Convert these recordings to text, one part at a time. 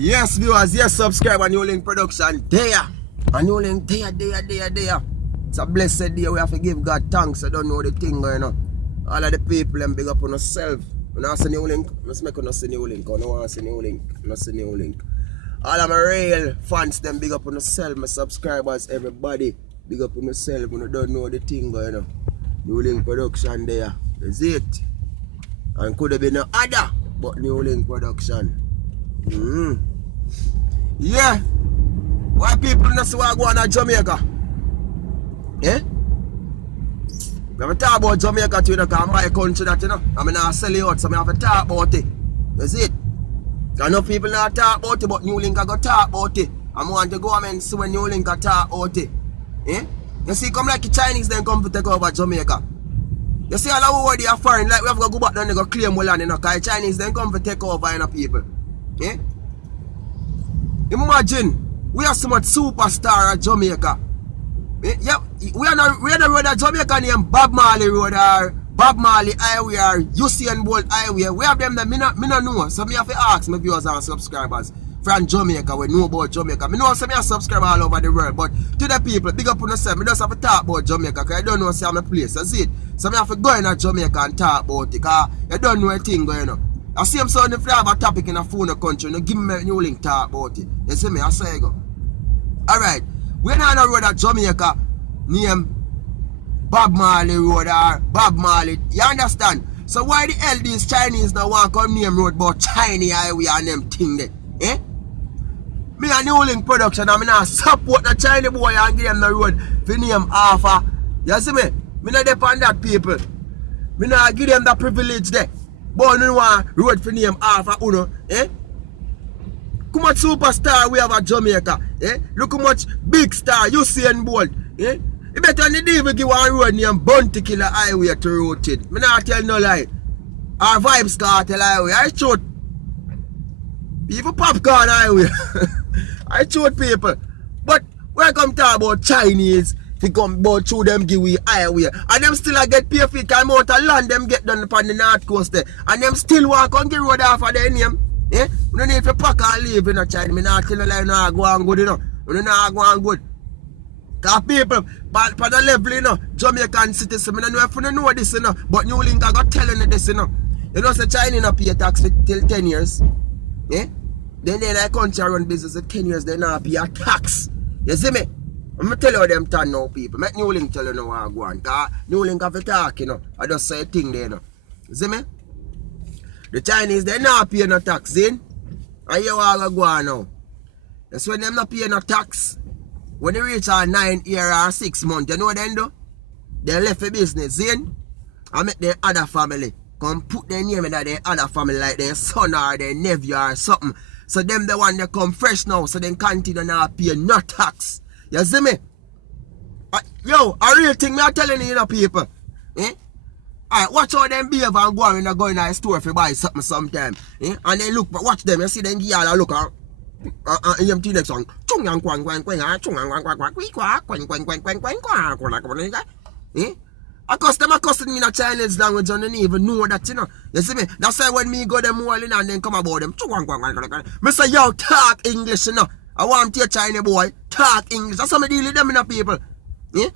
Yes, viewers, yes, subscribe on New Link Production. There. A New Link, there. It's a blessed day. We have to give God thanks. I don't know the thing going on. All of the people, them big up on themselves. When I see New Link, let's make us see New Link. I don't want to see New Link. I see New Link. All of my real fans, them big up on themselves. My subscribers, everybody, big up on themselves. When I don't know the thing going on. New Link Production there. That's it. And could have been no other, but New Link Production. Yeah. Why people not see what go on in Jamaica? Yeah? We have to talk about Jamaica too, because my country that, you know. I mean, I sell it out, so I have to talk about it. That's it. I know people not talk about it, but New Link I go talk about it. I want to go and see when New Link I talk about it. Yeah? You see, come like the Chinese then come to take over Jamaica. You see, all over they are foreign, like we have to go back down and go claim more land, you know, because the Chinese then come to take over, you know, people. Yeah? Imagine, we are so much superstar at Jamaica. Yeah, we are not road at Jamaica named Bob Marley Road or Bob Marley Highway or Usain Bolt Highway. We have them that me not know. So me have to ask my viewers and subscribers from Jamaica, we know about Jamaica. Me know some me subscribe all over the world, but to the people, big up on yourself, me just have to talk about Jamaica because I don't know see my place. That's it. So me have to go in at Jamaica and talk about it because I don't know a thing going on. I see him saying if you have a topic in a phone country, no give me a New Link talk about it. You see me? I say I go. Alright. We're not on the road at Jamaica named Bob Marley Road or Bob Marley. You understand? So why the hell these Chinese now want to come name road about Chinese highway and them thing there? Eh? Me a New Link Production and me not support the Chinese boy and give them the road for name Alpha. You see me? Me not depend on that people. Me not give them the privilege there. But you want road for name Alpha Uno, eh? How much superstar we have at Jamaica, eh? Look how much big star Usain Bolt, eh? You better than the devil give one road named Bounty Killer Highway to rotate. Me not tell no lie. Our Vibes Cartel Highway, I showed people Popcorn Highway. I showed people. But when I come talk about Chinese, they come about through them give we highway. And them still get paid for the amount of land them get done upon the north coast there. And them still walk on the road off of their name. Eh? We don't need to pack and leave in a China. Me not tell you like no go on good, you know. We not go on good. Because people, for the level, you know, Jamaican citizens, I don't know if you know this, you know. But New Link I got telling you this, you know. You know, say China not pay tax for till 10 years. Eh? Then they like country run business for 10 years, they not pay a tax. You see me? I'm going to tell you them turn now, people. Make New Link tell you now what I go on. Because New Link have to talk, you know. I just say a thing there, you know. You see me? The Chinese, they not pay no tax, in. And you want to go on now. That's when them not pay no tax. When they reach a 9 year or 6 months, you know what they do? They left the business, in. And make their other family come put their name in their other family, like their son or their nephew or something. So them the one that come fresh now, so they continue not pay no tax. You see me? Yo, a real thing me I telling you, people. Eh? Alright, watch how them behave and go and go in the store to buy something sometime. Eh? And then look, watch them, you see them give all a look and EMT next song. Eh? Of course, them accusing me in a Chinese language and they don't even know that, you know. You see me? That's why when me go them walling and then come about them. Me say, yo, talk English, you know. I want to Chinese boy, talk English. That's how I deal with them, you know, people. Eh?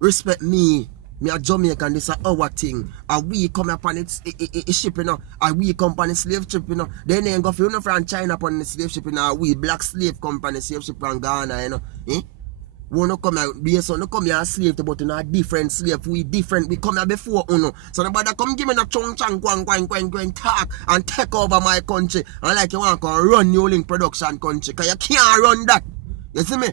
Respect me. Me a Jamaican, this is our thing. And we come up on it ship, you know. And we come on the slave ship, you know. Then they go for you know from China upon the slave ship, you know. We black slave company slave ship from Ghana, you know. Eh? We don't come here, based on, come here a slave, but you know, a different slave. We different, we come here before, you know. So nobody come give me a chung talk and take over my country. And like you want to run New Link Production country, because you can't run that. You see me?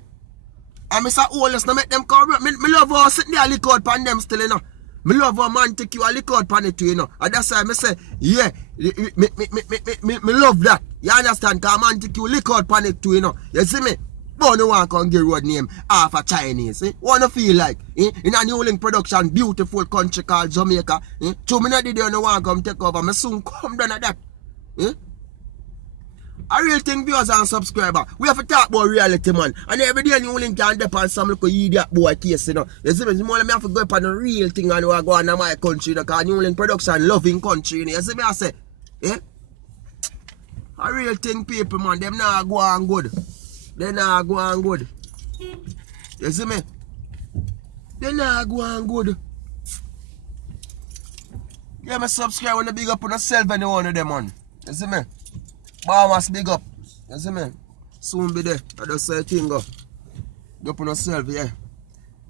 And Mr. Oles, no make them come. Me love how sitting there lick out pan them still, you know. Me love how man take you a lick out pan it too, you know. And that's why I say, yeah, me love that. You understand? Because man take you lick out pan it too, you know. You see me? But no one can get road name half a Chinese. Eh? What do you feel like? Eh? In a New Link Production, beautiful country called Jamaica. Eh? So me not did you no one come take over. Me soon come down at that. Eh? A real thing, viewers and subscribers. We have to talk about reality, man. And every day New Link can depend on some little idiot boy case, you know. You see me? I have to go up on the real thing and go on in my country. Because New Link Production, loving country. You see me? I say, eh? A real thing, people, man. Them not go on good. They not go on good. You see me? They not go on good. Yeah, me subscribe when you big up on yourself and one of them, man. You see me? Bahamas big up. You see me? Soon be there. I just say thing go. Big up on yourself, yeah.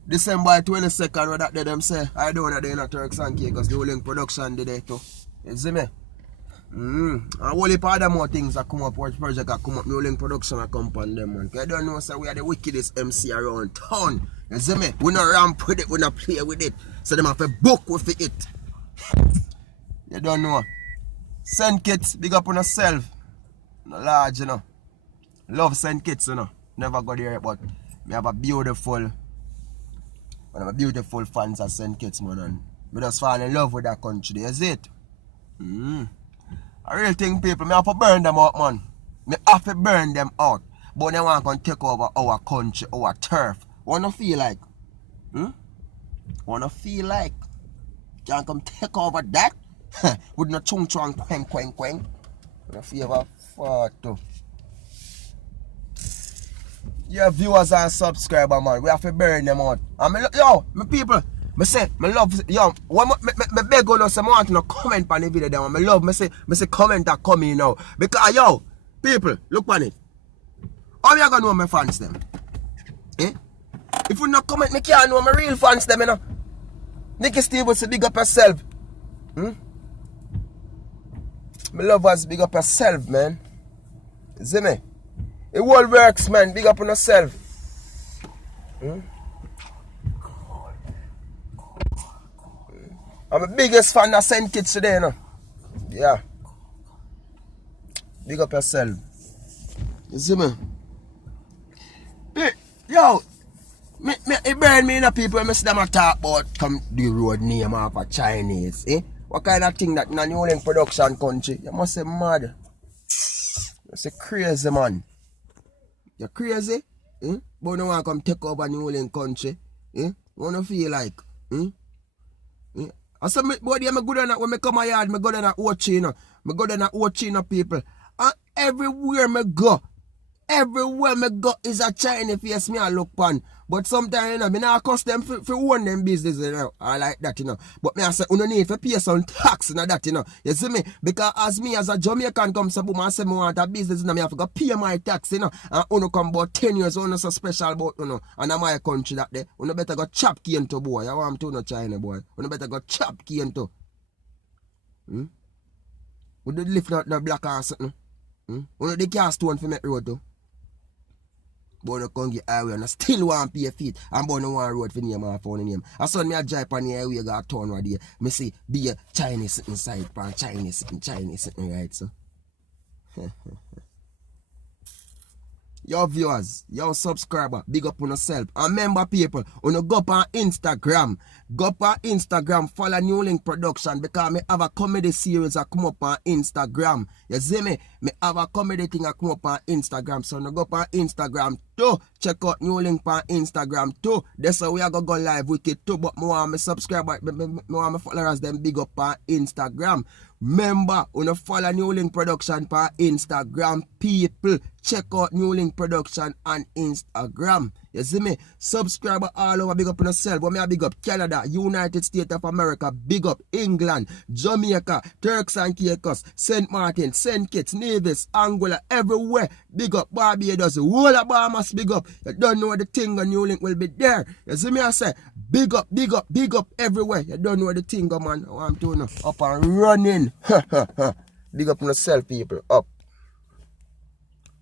December 22nd, what that day them say, I don't know they in a Turks and Caicos, the whole link production today too. You see me? And a whole heap of other more things that come up, watch project that come up, the whole link production that come upon them, man. Cause I don't know, so we are the wickedest MC around town. You see me? We not ramp with it, we not play with it. So them have to book with it. You don't know. Send Kits, big up on yourself. No large, you know. Love Send Kits, you know. Never got there, but we have a beautiful fans of St. Kitts, man, and we just fall in love with that country. You see it? A real thing, people, me have to burn them out, man. Me have to burn them out. But they want to take over our country, our turf. Wanna feel like? Wanna feel like? Can come take over that? With no chung chung quang quang quang. Wanna feel about photo. Yeah, viewers and subscribers, man. We have to burn them out. And my people, me say, me love, me beg on us, I want to comment on the video there. Me love, me say comment that coming now. Because, people, look on it. How you gonna know my fans them? Eh? If you not comment, me can't know my real fans them, you know. Nicky Steve will say big up yourself. Me lovers, big up yourself, man. See me? It all works, man. Big up on yourself. I'm the biggest fan of St. Kitts today, you know. Yeah. Big up yourself. You see me? Yo, it burn me, you know, people when I see them talk about come the road name of a Chinese. Eh? What kind of thing that in a New Link production country? You must say mad. You say crazy, man. You're crazy? But you don't want to come take over New Link country? Wanna feel like? I said, body, I'm good on that when I come my yard, I go down at Ochina. I go down at Ochina people. And everywhere I go is a Chinese face me I look on. But sometimes, you know, I not cost them for own them business, you know. I like that, you know. But me I say, you don't need to pay some tax and that, you know. You see me? Because as me as a Jamaican come so boom, I say, I want a business, you know, I have to pay my tax, you know. And you come about 10 years, you know, so special about, you know. And in my country that day, you better go chop key into boy. I want to know China, boy. You better go chop key into. You don't lift out the black ass, you know. You the cast stone for make road, though. But you can't get highway and I still want to pay feet. And but no one road for name and phone name. I saw me a drive on the highway, got a turn right there. I see be a Chinese inside, Chinese sitting right, so. Your viewers, your subscriber, big up on yourself. And remember people, when you go up on Instagram, follow New Link Production because me have a comedy series that come up on Instagram. You see me? Me have a comedy thing that come up on Instagram. So you go up on Instagram too. Check out New Link on Instagram too. That's how we are going to go live with it too. But more my subscribers, more my followers, them big up on Instagram. Remember, when you follow New Link Production on Instagram, people, check out New Link Production on Instagram. You see me? Subscriber all over, big up on yourself. But me a big up Canada, United States of America, big up England, Jamaica, Turks and Caicos, St. Martin, St. Kitts, Nevis, Angola, everywhere. Big up Barbados, whole of Bahamas, big up. You don't know the thing on New Link will be there. You see me? I say, big up everywhere. You don't know the thing, man. I'm doing up and running. Big up on yourself, people. Up.